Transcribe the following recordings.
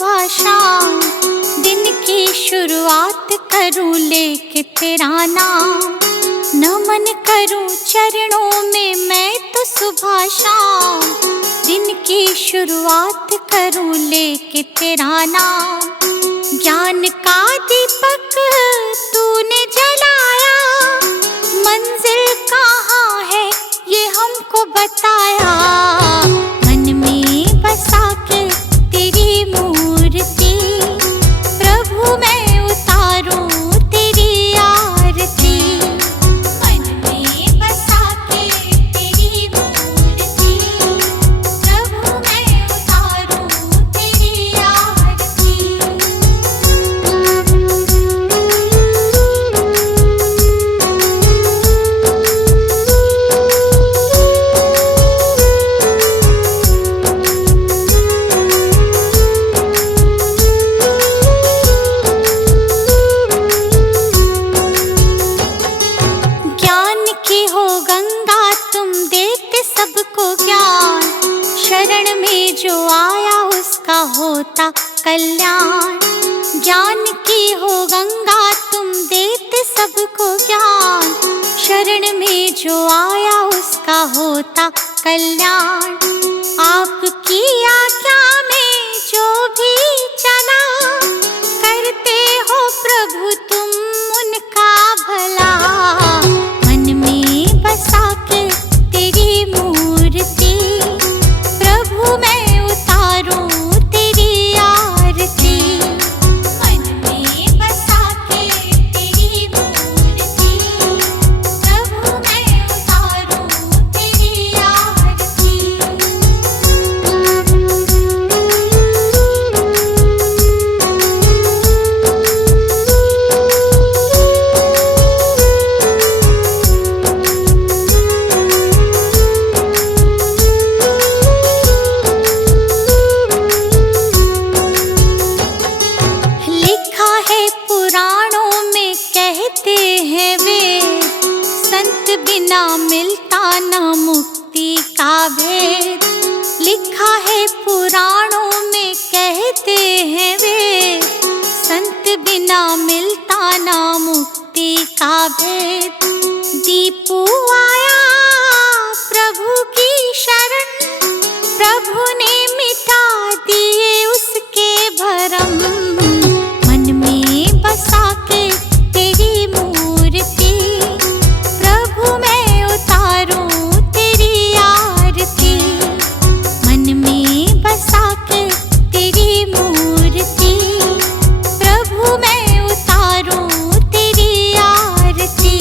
सुबह शाम, दिन की शुरुआत करूं लेके तेरा नाम। नमन करूं चरणों में मैं तो सुबह शाम, दिन की शुरुआत करूं लेके तेरा नाम। ज्ञान का दीपक तूने जलाया, मंजिल कहाँ है ये हमको बताया। मन में बसा के तेरी मूर्ति, प्रभु मैं उतारूं तेरी आरती। मन में बसा के तेरी मूर्ति, प्रभु मैं उतारूं तेरी आरती। ज्ञान की हो गंगा तुम देते सबको ज्ञान, शरण में जो आया उसका होता कल्याण। ज्ञान की हो गंगा तुम देते सबको ज्ञान, शरण में जो आया उसका होता कल्याण। आपकी आज्ञा में जो भी चला, करते हो प्रभु तुम उनका भला। मन में बसा के तेरी मूर्ति, प्रभु मैं उतारूं तेरी आरती। मन में बसा के तेरी मूर्ति, प्रभु मैं उतारूं तेरी आरती। लिखा है पुराणों में कहते हैं वेद, संत बिना मिलता न मुक्ति का भेद। लिखा है पुराणों में कहते हैं वेद, संत बिना मिलता न मुक्ति का भेद। दीपू आया प्रभु की शरण, प्रभु ने मिटा दिए उसके भरम। मन में बसा के तेरी मूर्ति, प्रभु मैं उतारूं तेरी आरती। मन में बसा के तेरी मूर्ति, प्रभु मैं उतारूं तेरी आरती।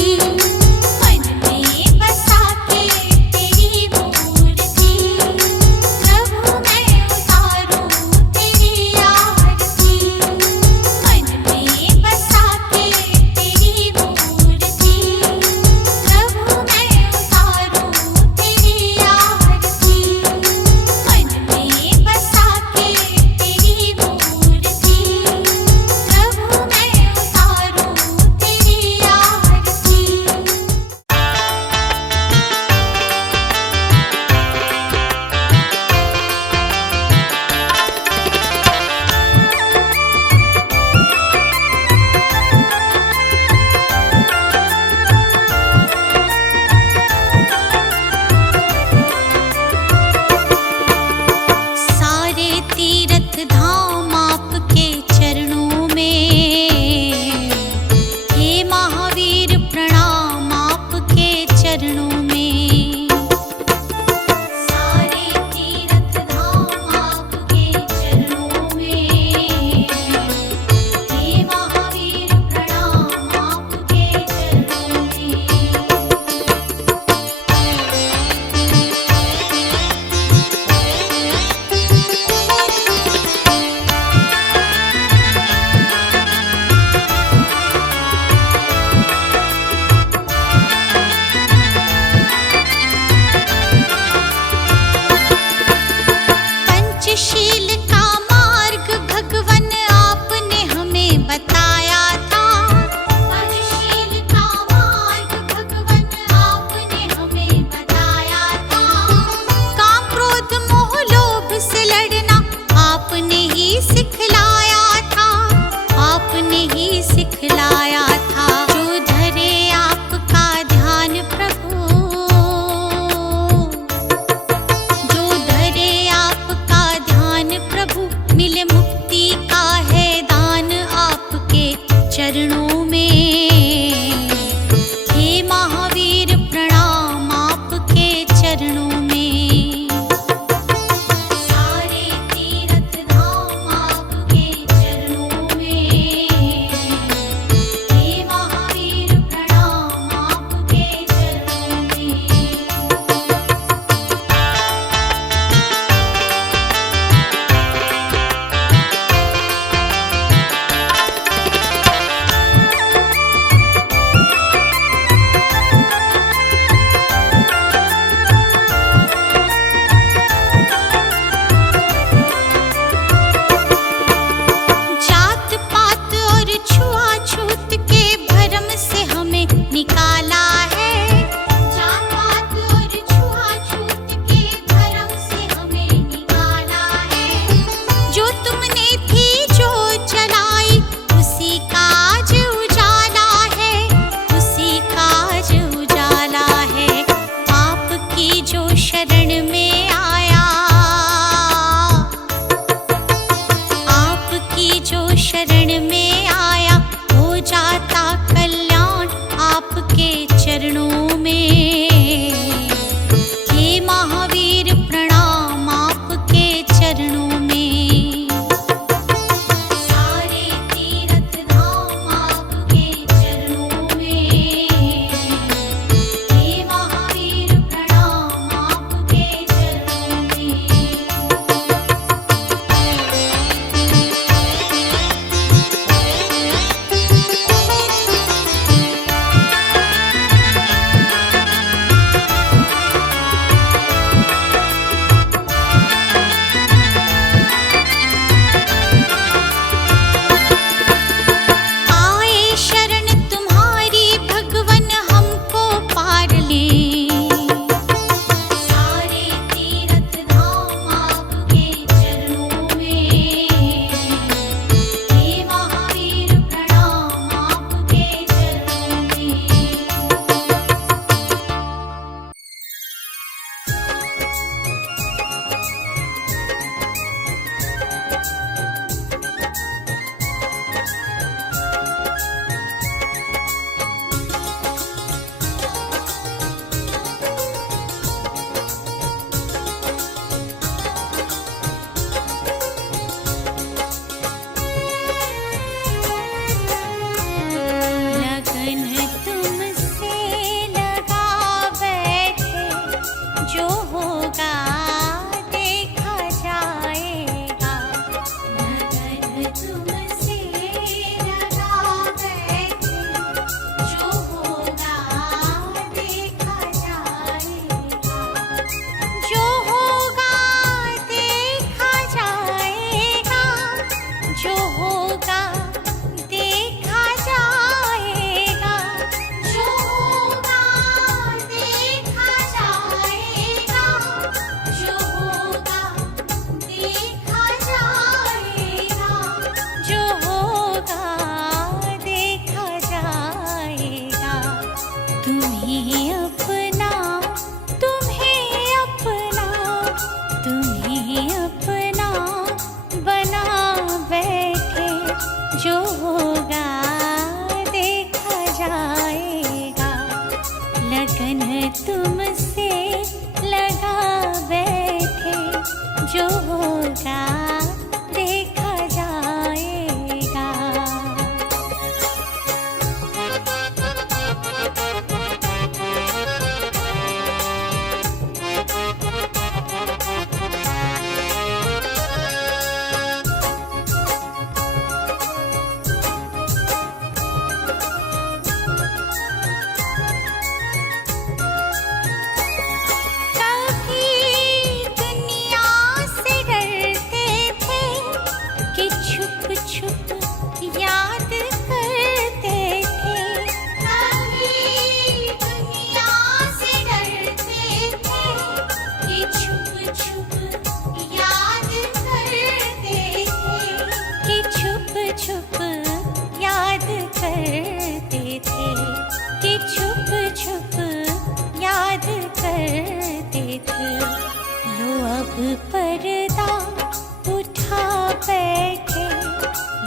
तुमसे लगा बैठे, जो होगा देखा जाएगा। पर्दा उठा बैठे,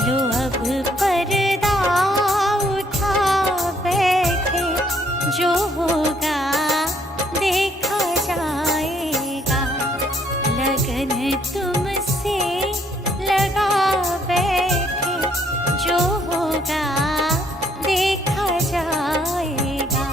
लो अब पर्दा उठा बैठे, जो होगा देखा जाएगा। लगन तुमसे लगा बैठे, जो होगा देखा जाएगा।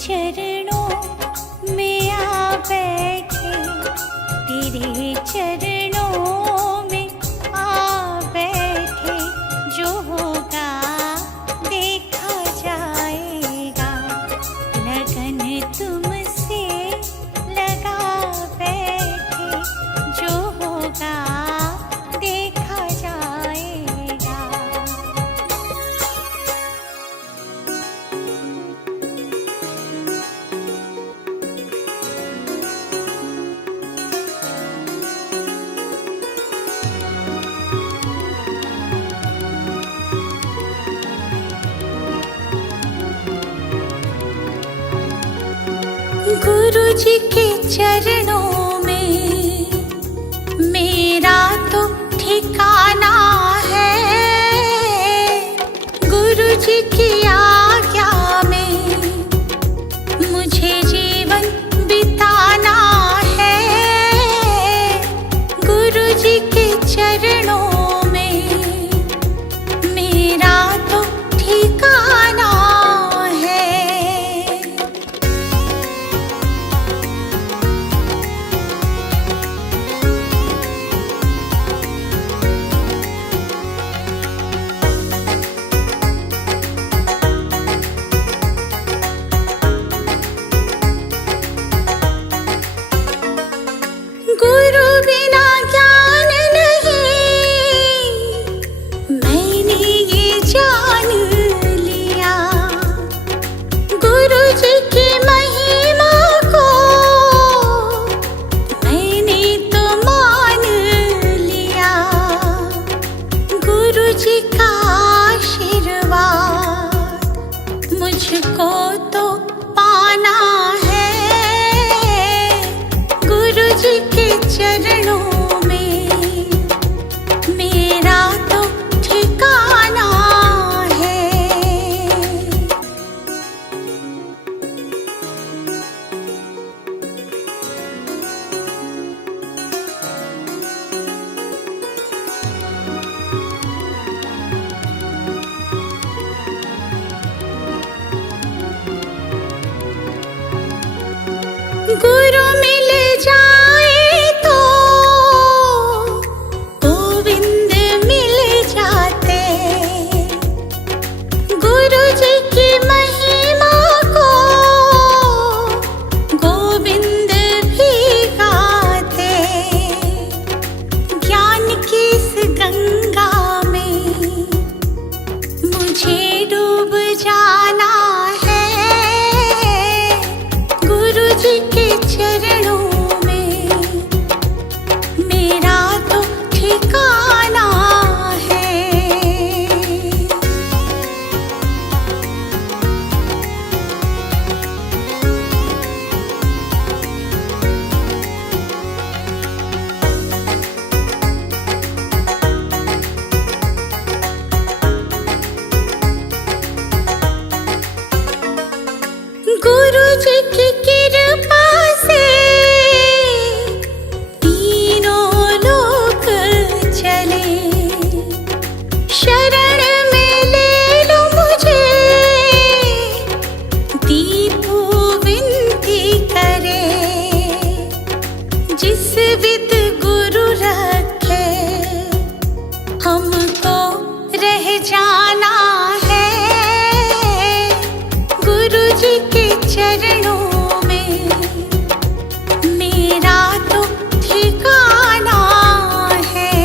चरणों में आ बैठे, तेरे चरणों में आ बैठे, जो होगा देखा जाएगा। लगन तुमसे लगा बैठे, जो होगा देखा जाएगा। गुरु जी के चरणों में मेरा तो ठिकाना है, गुरु जी की आज्ञा में मुझे जीवन बिताना है। गुरु जी के चरणों में मेरा तो ठिकाना है। गुरु मिल जाए तो गोविंद मिल जाते। गुरु जी की महिमा को गोविंद भी गाते। ज्ञान की इस गंगा में मुझे डूब जाना है। गुरु जी के चरणों में मेरा तो ठिकाना है। गुरु जी की कृपा से तीनों लोक चले। शरण में ले लो मुझे, दीपू विनती करे। जिस विद गुरु रखे हमको रह जाना है। गुरु जी के चरणों में मेरा तो ठिकाना है।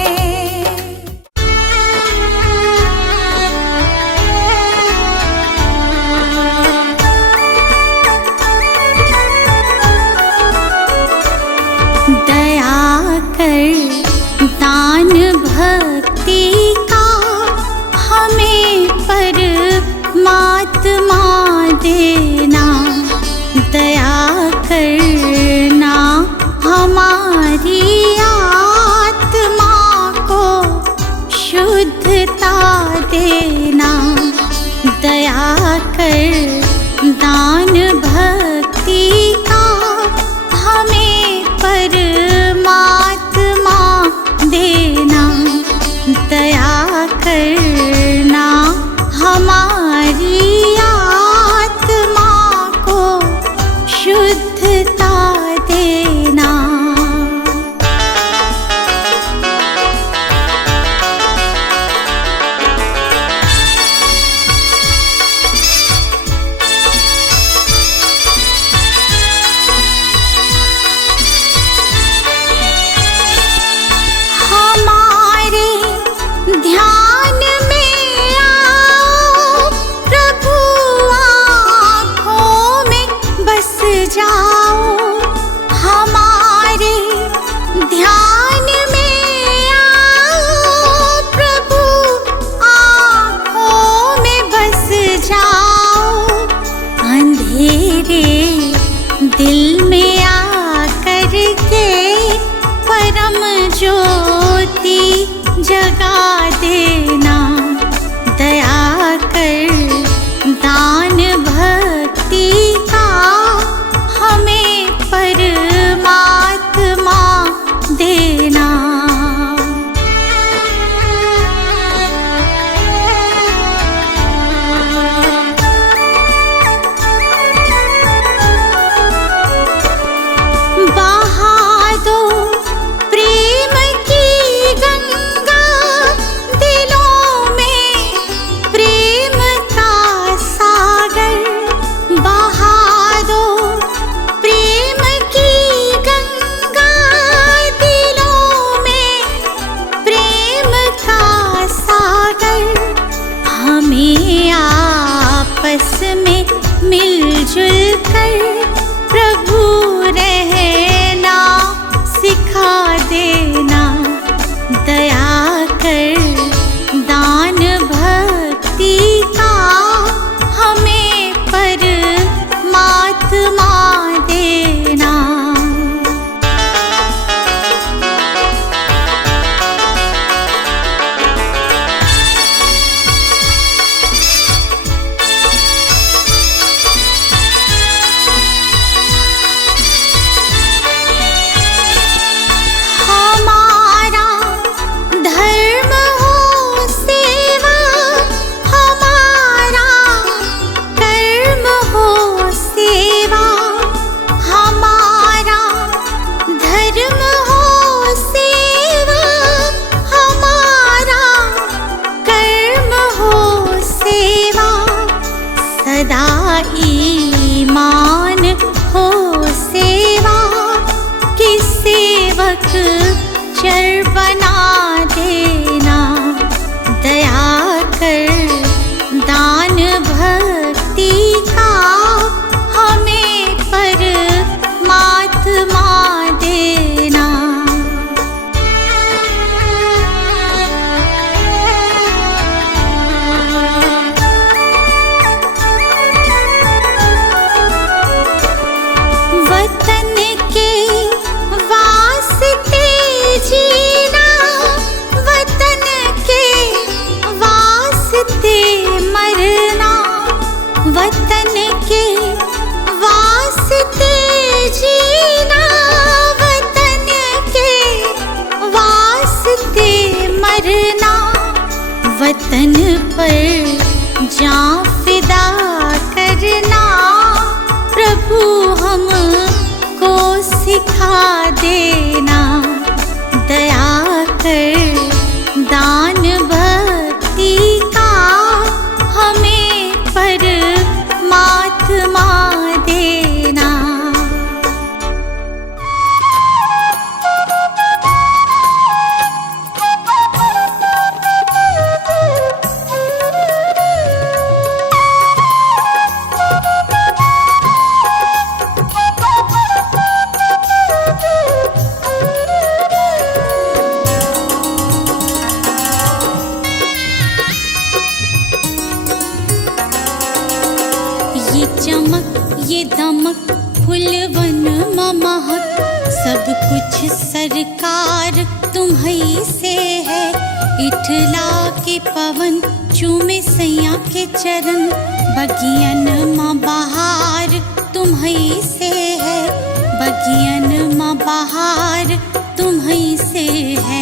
दया कर दान भक्ति का हमें परमात्मा देना। दया करना हमारी आत्मा को शुद्धता देना। दया कर दान भक्ति का हमें परमात्मा देना। दया करना हमारी आत्मा को शुद्धता देना। हमारे ध्यान में आओ प्रभु, आँखों में बस जाओ। हमारे ध्यान में आओ प्रभु, आँखों में बस जाओ। अंधेरे दिल में आकर के परम ज्योति जगा देना। दया कर दान भक्ति का हमें परमात्मा देना। बहा दो प्रेम की गंगा दिलों दिखा देना, दया कर दान भक्ति का हमें परमात्मा देना। ये चमक ये दमक फुलवन महक, सब कुछ सरकार तुम्हीं से है। इठला के पवन चूमे सैया के चरण, बगियन माँ बहार तुम्हीं से है। बगियन माँ बहार तुम्हीं से है।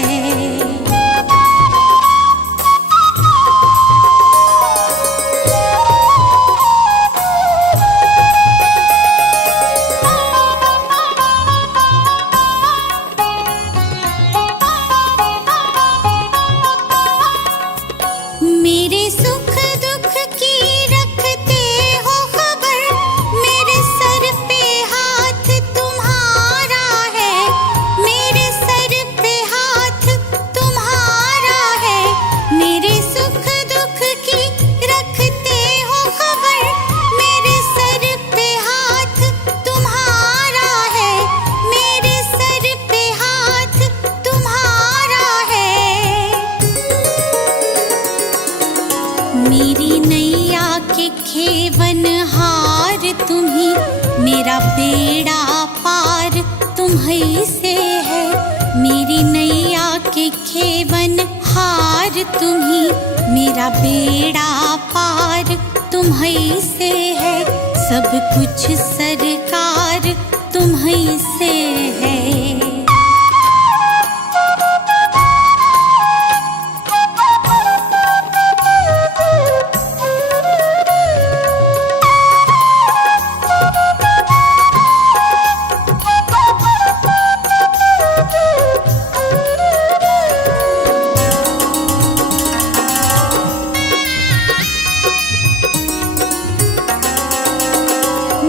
मेरे सुख दुख की रखते हो खबर, मेरे सर पे हाथ तुम्हारा है। मेरे सर पे हाथ तुम्हारा है। मेरे सुख दुख की रखते हो खबर, मेरे सर पे हाथ तुम्हारा है। मेरे सर पे हाथ तुम्हारा है। मेरी नैया के खेवन हार तुम्हीं, मेरा बेड़ा पार तुम्हीं से है। मेरी नैया के खेवन हार तुम्हीं, मेरा बेड़ा पार तुम्हीं से है। सब कुछ सरकार तुम्हीं से है।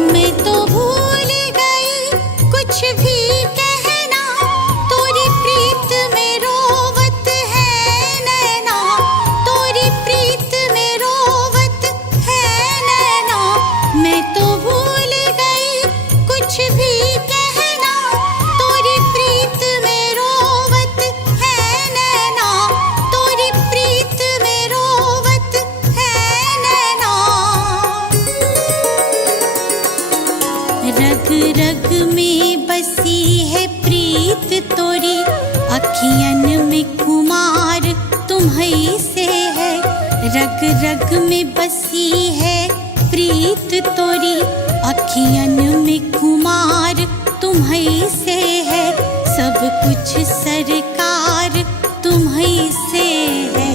मैं तो भूल गई कुछ भी कहना, तोरी प्रीत में रोवत है नैना। तोरी प्रीत में रोवत है नैना। मैं तो भूल गई कुछ भी कहना, तोरी प्रीत में रोवत है नैना। तोरी प्रीत में रोवत है नैना। रग रग में बसी है प्रीत तोरी, अखियन में कुमार तुम्हीं से है। रग रग में बसी है प्रीत तोरी, अखियन में कुमार तुम्हीं से है। सब कुछ सरकार तुम्हीं से है।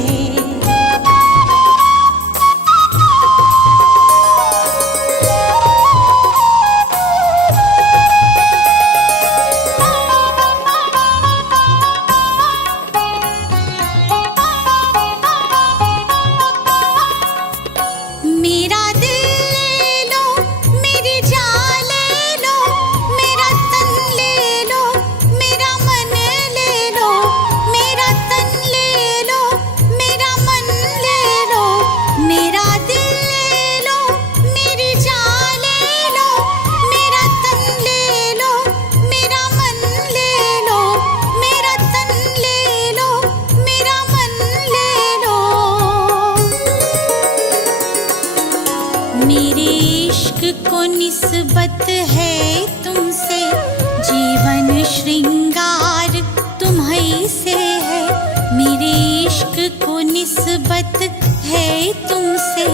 मेरा दिल ले लो, मेरी जान ले लो, मेरा तन ले लो, मेरा मन ले लो। मेरा तन ले लो, मेरा मन ले लो। मेरा दिल ले लो, मेरी जान ले लो, मेरा तन ले लो, मेरा मन ले लो। मेरा तन ले लो, मेरा मन ले लो। मेरे इश्क को निस्बत है तुमसे, जीवन श्रृंगार तुम्हीं से है। मेरे इश्क को निस्बत है तुमसे,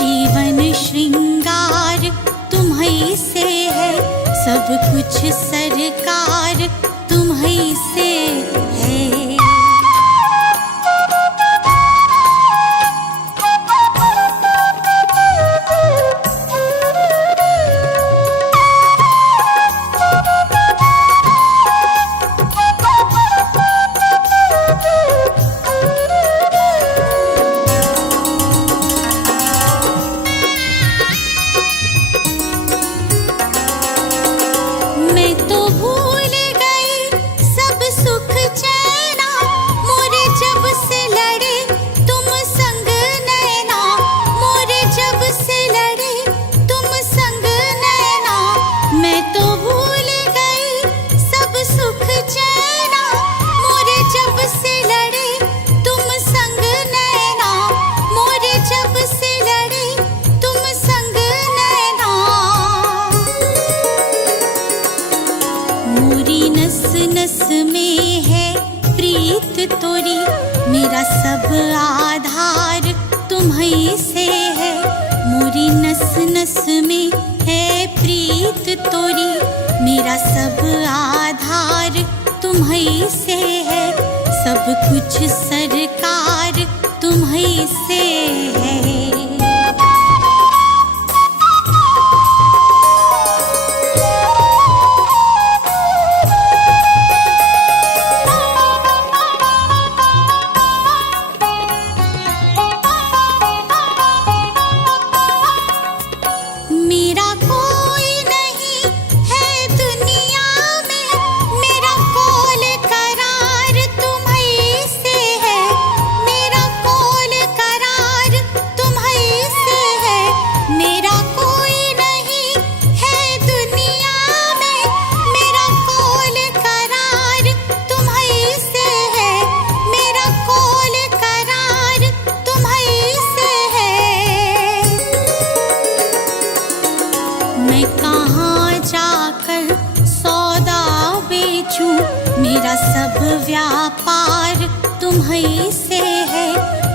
जीवन श्रृंगार तुम्हीं से है। सब कुछ सरकार तुम्हीं से है। नस में है प्रीत तोरी, मेरा सब आधार तुम्हीं से है। मोरी नस नस में है प्रीत तोरी, मेरा सब आधार तुम्हीं से है। सब कुछ सरकार तुम्हीं से है। मेरा कोई नहीं है दुनिया में, मेरा कोल करार तुम्हीं से है। मेरा कोल करार तुम्हीं से है। मेरा कोई नहीं है दुनिया में, मेरा कोल करार तुम्हीं से है। मेरा कोल करार तुम्हीं से है। मैं कहाँ जाकर सौदा बेचूं, मेरा सब व्यापार तुम्हीं से है।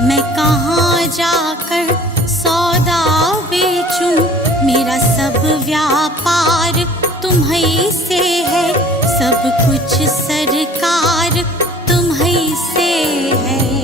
मैं कहाँ जाकर सौदा बेचूं, मेरा सब व्यापार तुम्हीं से है। सब कुछ सरकार तुम्हीं से है।